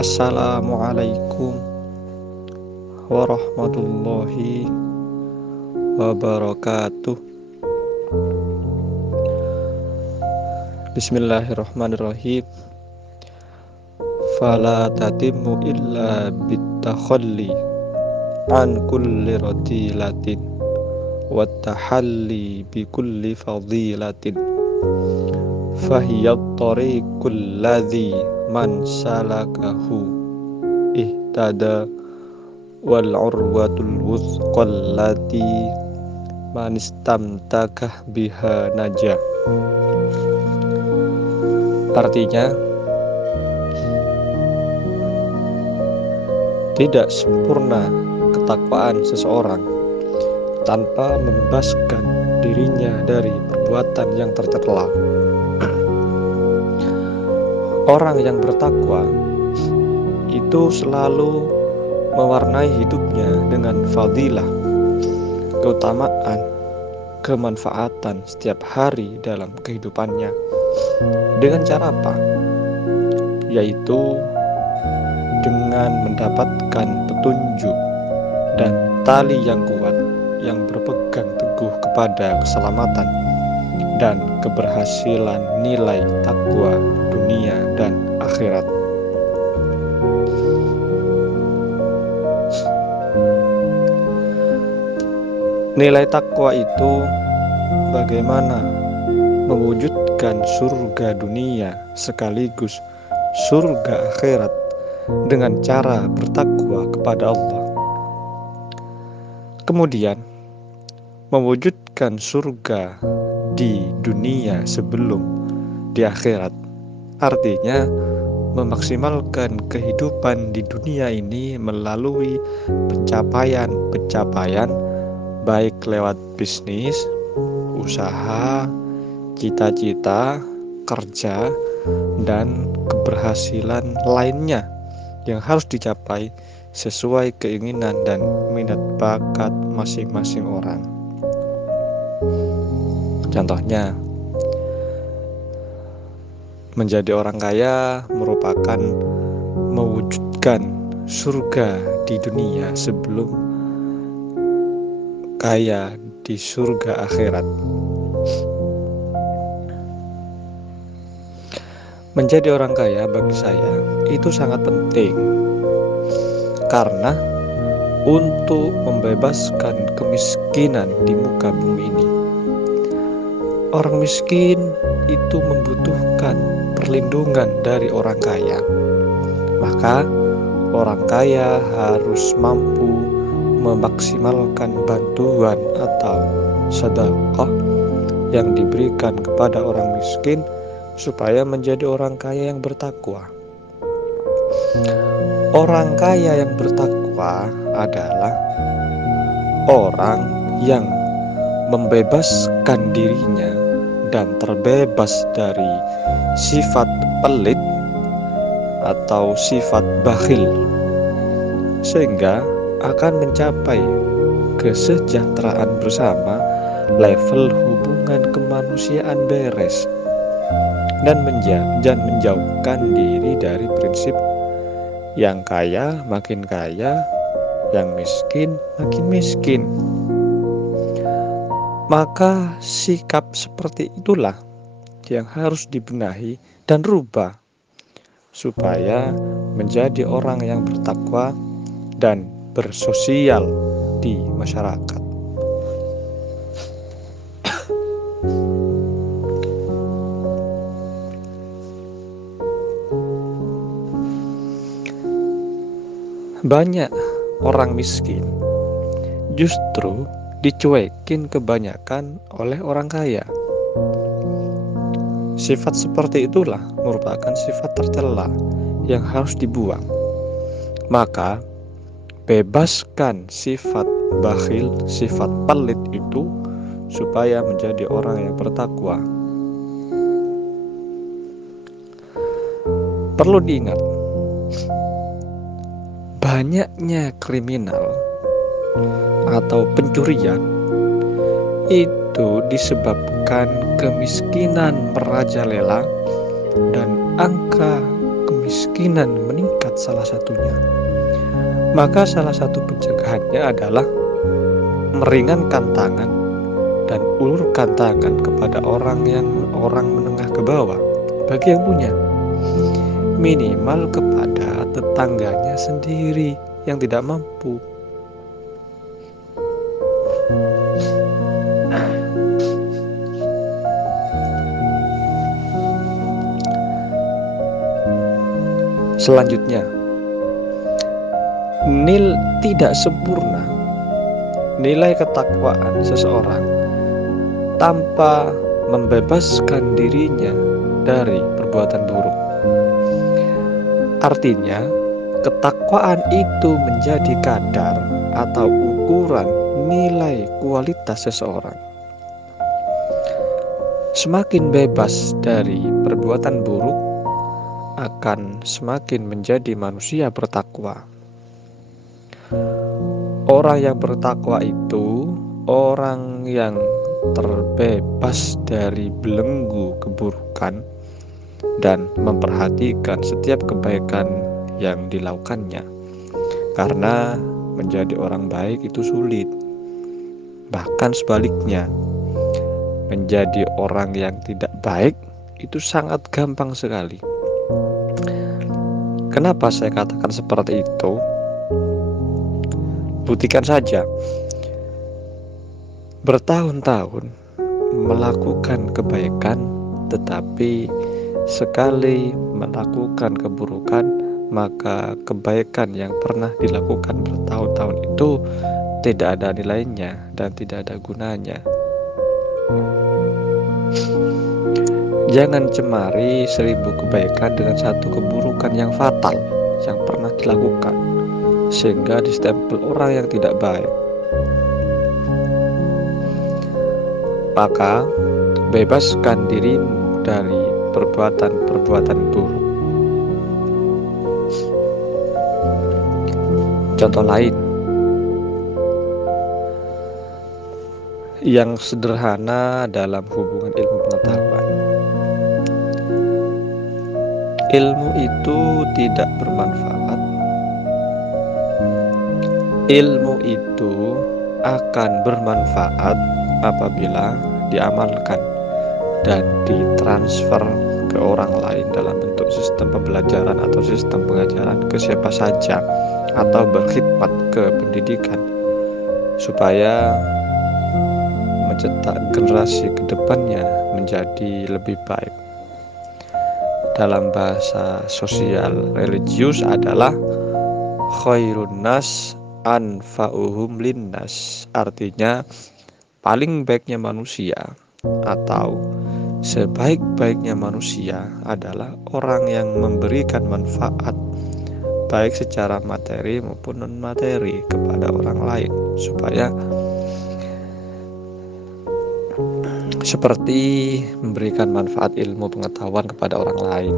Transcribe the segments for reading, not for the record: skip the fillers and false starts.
Assalamualaikum warahmatullahi wabarakatuh. Bismillahirrahmanirrahim. Fala tatimmu illa bitakhalli an kulli radilatin wattahalli bikulli fadilatin fahiyyat tariqul ladzi man salakahu ihtada wal urwatul wuthqal lati man istamtakah biha najah. Artinya, tidak sempurna ketakwaan seseorang tanpa membebaskan dirinya dari perbuatan yang tercela. Orang yang bertakwa itu selalu mewarnai hidupnya dengan fadilah, keutamaan, kemanfaatan setiap hari dalam kehidupannya. Dengan cara apa? Yaitu dengan mendapatkan petunjuk dan tali yang kuat yang berpegang teguh kepada keselamatan dan keberhasilan nilai takwa dunia dan akhirat. Nilai takwa itu bagaimana mewujudkan surga dunia sekaligus surga akhirat dengan cara bertakwa kepada Allah. Kemudian mewujudkan surga di dunia sebelum di akhirat, artinya memaksimalkan kehidupan di dunia ini melalui pencapaian baik lewat bisnis, usaha, cita-cita, kerja, dan keberhasilan lainnya yang harus dicapai sesuai keinginan dan minat bakat masing-masing orang. Contohnya, menjadi orang kaya merupakan mewujudkan surga di dunia sebelum kaya di surga akhirat. Menjadi orang kaya bagi saya itu sangat penting karena untuk membebaskan kemiskinan di muka bumi ini. Orang miskin itu membutuhkan perlindungan dari orang kaya. Maka orang kaya harus mampu memaksimalkan bantuan atau sedekah yang diberikan kepada orang miskin supaya menjadi orang kaya yang bertakwa. Orang kaya yang bertakwa adalah orang yang membebaskan dirinya dan terbebas dari sifat pelit atau sifat bakhil, sehingga akan mencapai kesejahteraan bersama, level hubungan kemanusiaan beres, dan menjauhkan diri dari prinsip yang kaya makin kaya, yang miskin makin miskin. Maka sikap seperti itulah yang harus dibenahi dan rubah supaya menjadi orang yang bertakwa dan bersosial di masyarakat. Banyak orang miskin justru dicuekin kebanyakan oleh orang kaya. Sifat seperti itulah merupakan sifat tercela yang harus dibuang. Maka bebaskan sifat bakhil, sifat pelit itu supaya menjadi orang yang bertakwa. Perlu diingat, banyaknya kriminal atau pencurian itu disebabkan kemiskinan merajalela dan angka kemiskinan meningkat salah satunya. Maka salah satu pencegahannya adalah meringankan tangan dan ulurkan tangan kepada orang menengah ke bawah bagi yang punya, minimal kepada tetangganya sendiri yang tidak mampu. Selanjutnya, tidak sempurna nilai ketakwaan seseorang tanpa membebaskan dirinya dari perbuatan buruk. Artinya, ketakwaan itu menjadi kadar atau ukuran nilai kualitas seseorang. Semakin bebas dari perbuatan buruk, akan semakin menjadi manusia bertakwa. Orang yang bertakwa itu orang yang terbebas dari belenggu keburukan dan memperhatikan setiap kebaikan yang dilakukannya. Karena menjadi orang baik itu sulit. Bahkan sebaliknya, menjadi orang yang tidak baik itu sangat gampang sekali. Kenapa saya katakan seperti itu? Buktikan saja, bertahun-tahun melakukan kebaikan, tetapi sekali melakukan keburukan, maka kebaikan yang pernah dilakukan bertahun-tahun itu tidak ada nilainya dan tidak ada gunanya. Jangan cemari 1000 kebaikan dengan satu keburukan yang fatal yang pernah dilakukan, sehingga distempel orang yang tidak baik. Maka bebaskan dirimu dari perbuatan-perbuatan buruk. Contoh lain yang sederhana dalam hubungan ilmu pengetahuan. Ilmu itu tidak bermanfaat. Ilmu itu akan bermanfaat apabila diamalkan dan ditransfer ke orang lain dalam bentuk sistem pembelajaran atau sistem pengajaran ke siapa saja, atau berkhidmat ke pendidikan supaya mencetak generasi kedepannya menjadi lebih baik. Dalam bahasa sosial religius adalah khairun nas anfa'uhum linnas, artinya paling baiknya manusia atau sebaik-baiknya manusia adalah orang yang memberikan manfaat baik secara materi maupun non-materi kepada orang lain, supaya seperti memberikan manfaat ilmu pengetahuan kepada orang lain.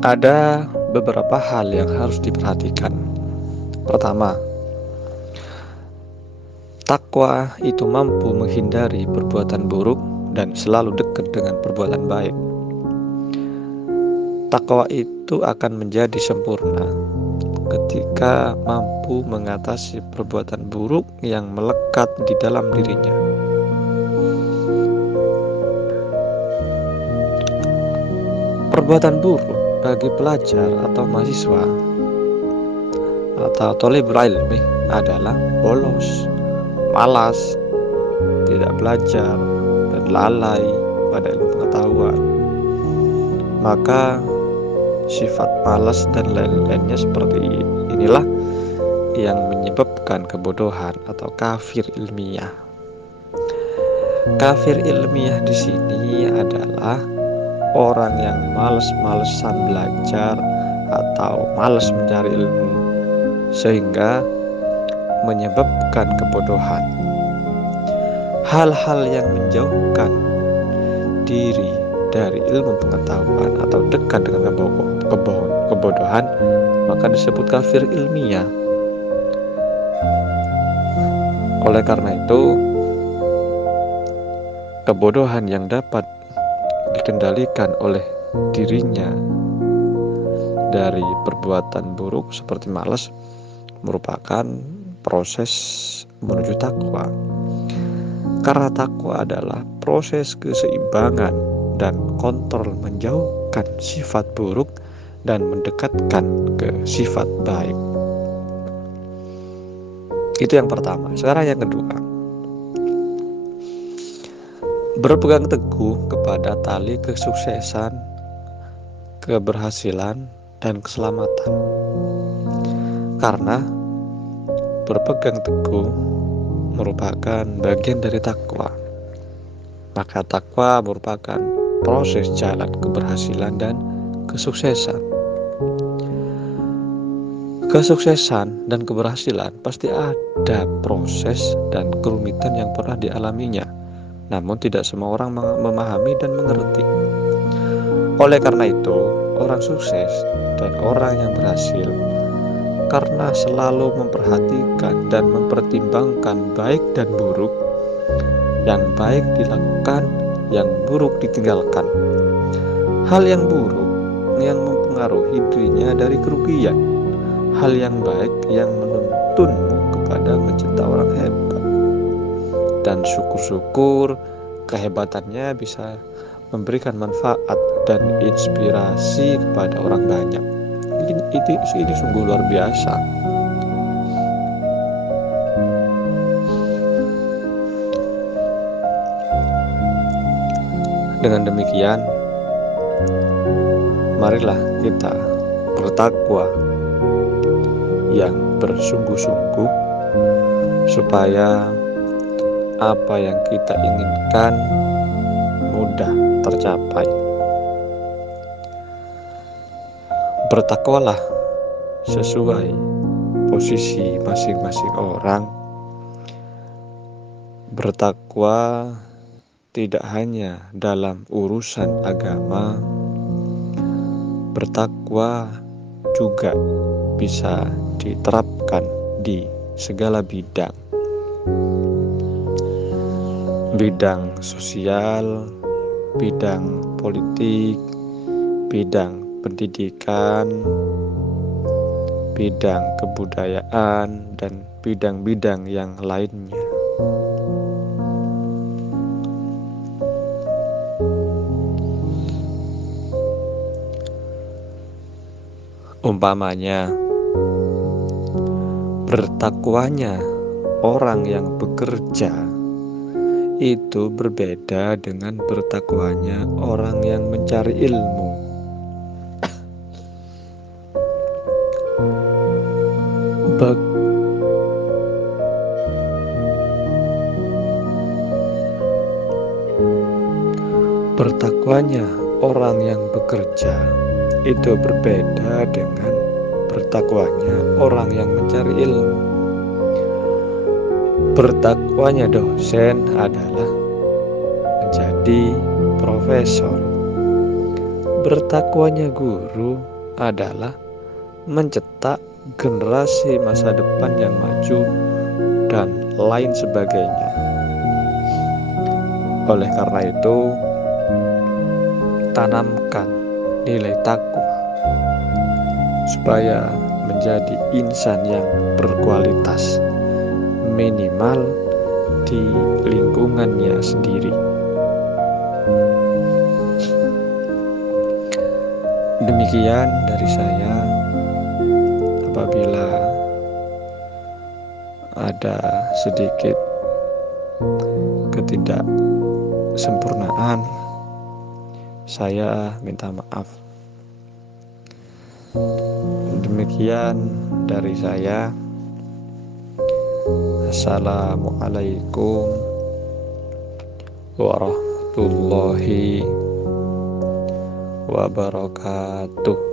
Ada beberapa hal yang harus diperhatikan. Pertama, takwa itu mampu menghindari perbuatan buruk dan selalu dekat dengan perbuatan baik. Takwa itu akan menjadi sempurna ketika mampu mengatasi perbuatan buruk yang melekat di dalam dirinya. Perbuatan buruk bagi pelajar atau mahasiswa atau thalibul ilmi adalah bolos, malas, tidak belajar, dan lalai pada ilmu pengetahuan. Maka sifat malas dan lain-lainnya seperti inilah yang menyebabkan kebodohan atau kafir ilmiah. Kafir ilmiah di sini adalah orang yang males-malesan belajar atau males mencari ilmu sehingga menyebabkan kebodohan. Hal-hal yang menjauhkan diri dari ilmu pengetahuan atau dekat dengan kebodohan maka disebut kafir ilmiah. Oleh karena itu, kebodohan yang dapat dikendalikan oleh dirinya dari perbuatan buruk seperti malas merupakan proses menuju takwa. Karena takwa adalah proses keseimbangan dan kontrol menjauhkan sifat buruk dan mendekatkan ke sifat baik. Itu yang pertama. Sekarang yang kedua, berpegang teguh kepada tali kesuksesan, keberhasilan, dan keselamatan. Karena berpegang teguh merupakan bagian dari takwa. Maka takwa merupakan proses jalan keberhasilan dan kesuksesan. Kesuksesan dan keberhasilan pasti ada proses dan kerumitan yang pernah dialaminya. Namun tidak semua orang memahami dan mengerti. Oleh karena itu, orang sukses dan orang yang berhasil karena selalu memperhatikan dan mempertimbangkan baik dan buruk, yang baik dilakukan, yang buruk ditinggalkan. Hal yang buruk yang mempengaruhi dirinya dari kerugian, hal yang baik yang menuntunmu kepada mencintai orang hebat. Dan syukur-syukur kehebatannya bisa memberikan manfaat dan inspirasi kepada orang banyak. Ini sungguh luar biasa. Dengan demikian, marilah kita bertakwa yang bersungguh-sungguh supaya apa yang kita inginkan mudah tercapai. Bertakwalah sesuai posisi masing-masing orang. Bertakwa tidak hanya dalam urusan agama, bertakwa juga bisa diterapkan di segala bidang. Bidang sosial, bidang politik, bidang pendidikan, bidang kebudayaan, dan bidang-bidang yang lainnya. Umpamanya, bertakwanya orang yang bekerja itu berbeda dengan bertakwanya orang yang mencari ilmu. Bertakwanya orang yang bekerja itu berbeda dengan bertakwanya orang yang mencari ilmu. Bertakwanya dosen adalah menjadi profesor. Bertakwanya guru adalah mencetak generasi masa depan yang maju dan lain sebagainya. Oleh karena itu, tanamkan nilai takwa supaya menjadi insan yang berkualitas, minimal di lingkungannya sendiri. Demikian dari saya. Apabila ada sedikit ketidaksempurnaan, saya minta maaf. Demikian dari saya. Assalamualaikum warahmatullahi wabarakatuh.